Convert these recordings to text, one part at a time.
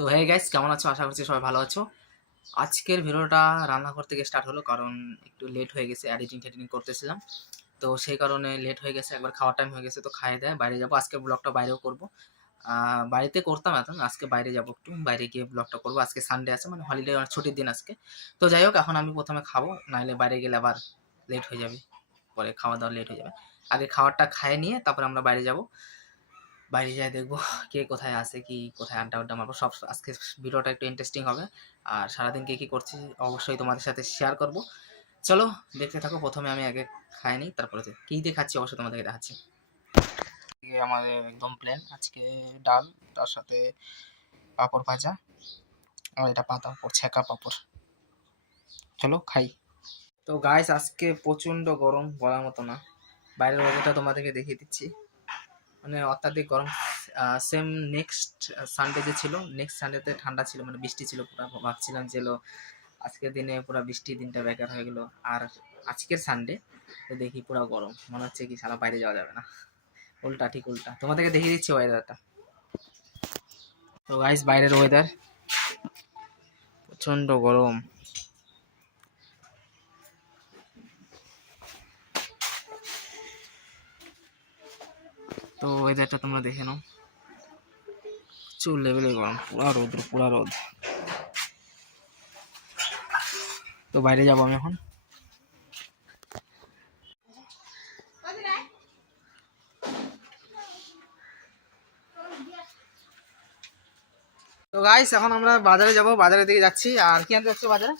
তো hey guys, কেমন আছো? আশা করছি সবাই ভালো আছো। আজকের ভিডিওটা রান্নাঘর থেকে স্টার্ট হলো, কারণ একটু লেট হয়ে গেছে, এডিটিং করতেছিলাম। তো সেই কারণে লেট হয়ে গেছে, একবার খাওয়ার টাইম হয়ে গেছে। তো খাইয়ে দেয় বাইরে যাবো, আজকে ব্লগটা বাইরেও করবো। বাড়িতে করতাম এখন, আজকে বাইরে যাবো, একটু বাইরে গিয়ে ব্লগটা করবো। আজকে সানডে আছে, মানে হলিডে, ছুটির দিন আজকে। তো যাই হোক, এখন আমি প্রথমে খাবো, নাহলে বাইরে গেলে আবার লেট হয়ে যাবে, পরে খাওয়া দাওয়া লেট হয়ে যাবে। আগে খাবারটা খাইয়ে নিয়ে তারপর আমরা বাইরে যাবো। বাইরে যাই দেখবো কে কোথায় আছে, কি কোথায় আড্ডা আড্ডা মারবো সব। আজকে ভিডিওটা একটু ইন্টারেস্টিং হবে, আর সারাদিন কে কী করছি অবশ্যই তোমাদের সাথে শেয়ার করব। চলো দেখতে থাকো। প্রথমে আমি আগে খাই নিই, তারপরে কী দিয়ে খাচ্ছি অবশ্যই তোমাদেরকে দেখাচ্ছি। আমাদের একদম প্লেন আজকে, ডাল, তার সাথে পাঁপড় ভাজা, আর এটা পাপড়, ছেঁকা পাঁপড়। চলো খাই। তো গাইস, আজকে প্রচণ্ড গরম, বলার মতো না। বাইরের ওয়েদারটা তোমাদেরকে দেখিয়ে দিচ্ছি, মানে অত্যাধিক গরম। সেম নেক্সট সানডে যে ছিল, নেক্সট সানডেতে ঠান্ডা ছিল, মানে বৃষ্টি ছিল পুরো। ভাবছিলাম যে আজকের দিনে পুরো বৃষ্টি, দিনটা বেকার হয়ে গেল। আর আজকের সানডে দেখি পুরো গরম, মনে হচ্ছে কি সারা বাইরে যাওয়া যাবে না। উল্টা, ঠিক উল্টা। তোমাদেরকে দেখিয়ে দিচ্ছি ওয়েদারটা। তো গাইস, বাইরের ওয়েদার প্রচণ্ড গরম। তো ওয়েদারটা তোমরা দেখে নাও, প্রচুর লেভেলে গরম, পুরা রোদ, পুরা রোদ। তো বাইরে যাবো আমি এখন। তো গাইস, এখন আমরা বাজারে যাব, বাজারের দিকে যাচ্ছি। আর কি আনতে যাচ্ছি বাজারে?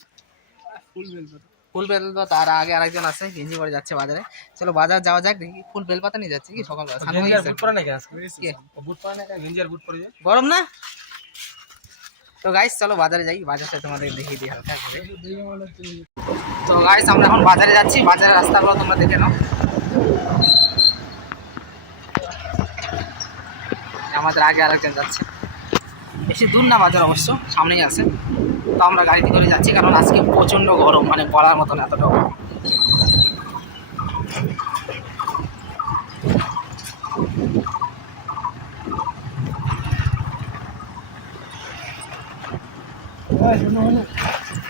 ফুল বেলপাতা। আর আগে আরেকজন আছে, গেঞ্জি পরে যাচ্ছে বাজারে। চলো বাজার যাওয়া যাক, দেখি। ফুল বেলপাতা নিয়ে যাচ্ছে কি সকালবেলা? গরম না? তো গাইস চলো বাজারে যাই, বাজারটা তোমাদের দেখিয়ে দিই হালকা করে। তো গাইস, আমরা এখন বাজারে যাচ্ছি, বাজারের রাস্তাগুলো তোমরা দেখে নাও। আমাদের আগে আরেকজন যাচ্ছে, বেশি দূর না বাজার, অবশ্য সামনেই আছে। তো আমরা গাড়িতে করে যাচ্ছি, কারণ আজকে প্রচণ্ড গরম, মানে বলার মতো না, এতটা গরম।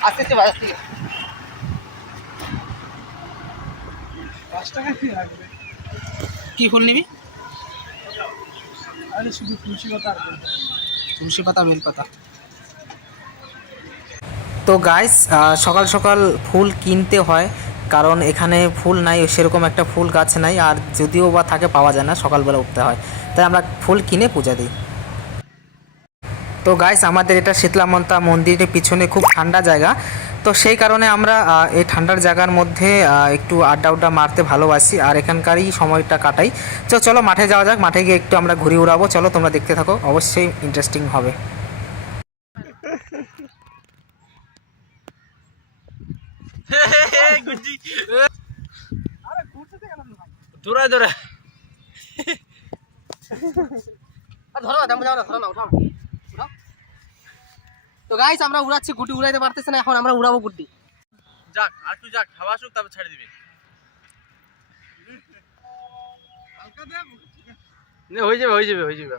আসতে বাজার থেকে 5 টাকা কি ফুল নিবি? শুধু তুলসী পাতা, বেলপাতা। তো গাইস, সকাল সকাল ফুল কিনতে হয়, কারণ এখানে ফুল নাই, সেরকম একটা ফুল গাছ নাই। আর যদিও বা থাকে, পাওয়া যায় না, সকালবেলা উঠতে হয়। তাই আমরা ফুল কিনে পূজা দিই। তো গাইস, আমাদের এটা শীতলা মাতা মন্দিরের পিছনে খুব ঠান্ডা জায়গা। তো সেই কারণে আমরা এই ঠান্ডার জায়গার মধ্যে একটু আড্ডা মারতে ভালোবাসি, আর এখানকারই সময়টা কাটাই। তো চলো মাঠে যাওয়া যাক, মাঠে গিয়ে একটু আমরা ঘুরে উড়াবো। চলো তোমরা দেখতে থাকো, অবশ্যই ইন্টারেস্টিং হবে। তো গাইস, আমরা উড়াচ্ছি, গুটি উড়াইতে পারতেছে না, এখন আমরা উড়াবো গুটি। যাক আর একটু যাক, হাওয়া আসুক, তারপর ছেড়ে দিবি। হয়ে যাবে হয়ে যাবে হয়ে যাবে।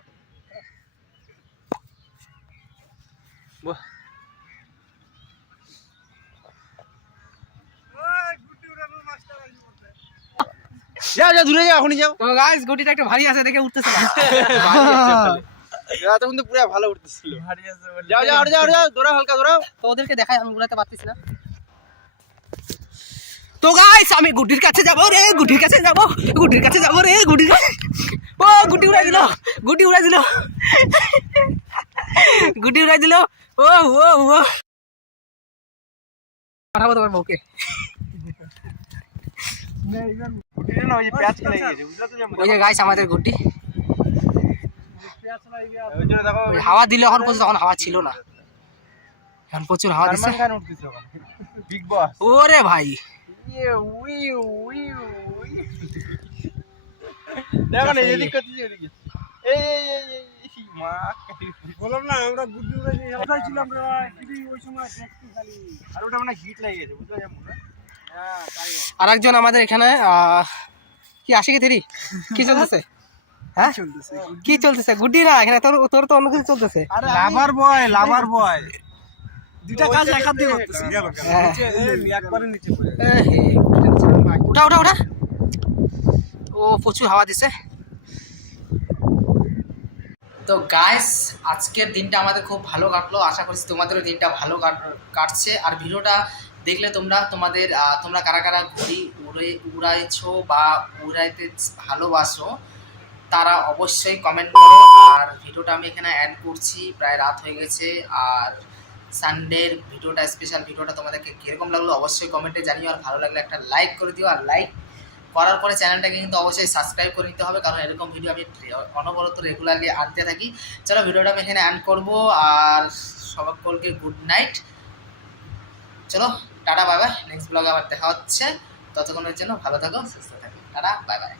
যাও যাও, দূরে যাও, এখনই যাও। তো গাইস, গুটিটা একটু ভারী আছে দেখে উঠতেছে না। তখন তো পুরো ভালো উঠতেছিল। যাও যাও যাও যাও, দৌড়াও, হালকা দৌড়াও। তো ওদেরকে দেখাই, আমি উড়াতে পারতেছি না। তো গাইস, আমি গুটির কাছে যাবো রে, গুটির কাছে যাবো, গুটির কাছে যাবো রে, গুটির কাছে। ও গুটি উড়াই দিল, গুটি উড়াই দিল, গুটি উড়াই দিল। ও ও ও পাঠাবো তোমার বউকে। ওই যে গাইস, আমাদের গুটি হাওয়া দিল এখন পর্যন্ত, তখন হাওয়া ছিল না, এখন প্রচুর হাওয়া দিচ্ছে। ওরে ভাই, দেখো না, এদিক করতেছি ওদিকে। বললাম না, আমরা গুড্ডু ছিলাম ওই সময় দেখতে খালি, আর ওটা মানে হিট লেগে গেছে, বুঝতে পারছো? আর একজন আমাদের এখানে কি আসে কি তেরি কি চলতেছে? হ্যাঁ কি চলতেছে? গুড্ডি না, এখানে তোর তোর তো অন্য কিছু চলতেছে। লাভার বয় দুইটা কাজ এক হাত দিয়ে করতেছে। একবারে নিচে পড়ে উঠা উঠা উঠা। ও প্রচুর হাওয়া দিছে। তো গাইস, আজকের দিনটা আমাদের খুব ভালো কাটলো। আশা করছি তোমাদেরও দিনটা ভালো কাটছে। আর ভিডিওটা দেখলে তোমরা কারা কারা ঘুড়ি উড়াইছো বা উড়াইতে ভালোবাসো তারা অবশ্যই কমেন্ট করো। আর ভিডিওটা আমি এখানে অ্যাড করছি, প্রায় রাত হয়ে গেছে। আর সানডের ভিডিওটা, স্পেশাল ভিডিওটা তোমাদেরকে কীরকম লাগলো অবশ্যই কমেন্টে জানিও। আর ভালো লাগলে একটা লাইক করে দিও। আর লাইক করার পরে চ্যানেলটাকে কিন্তু অবশ্যই সাবস্ক্রাইব করে নিতে হবে, কারণ এরকম ভিডিও আমি অনবরত রেগুলারলি আনতে থাকি। চলো ভিডিওটা আমি এখানে অ্যাড করবো। আর সকলকে গুড নাইট। চলো টাটা, বাই বাই। নেক্সট ব্লগে আবার দেখা হচ্ছে। ততক্ষণের জন্য ভালো থাকো, সুস্থ থাকো। Tata, bye bye.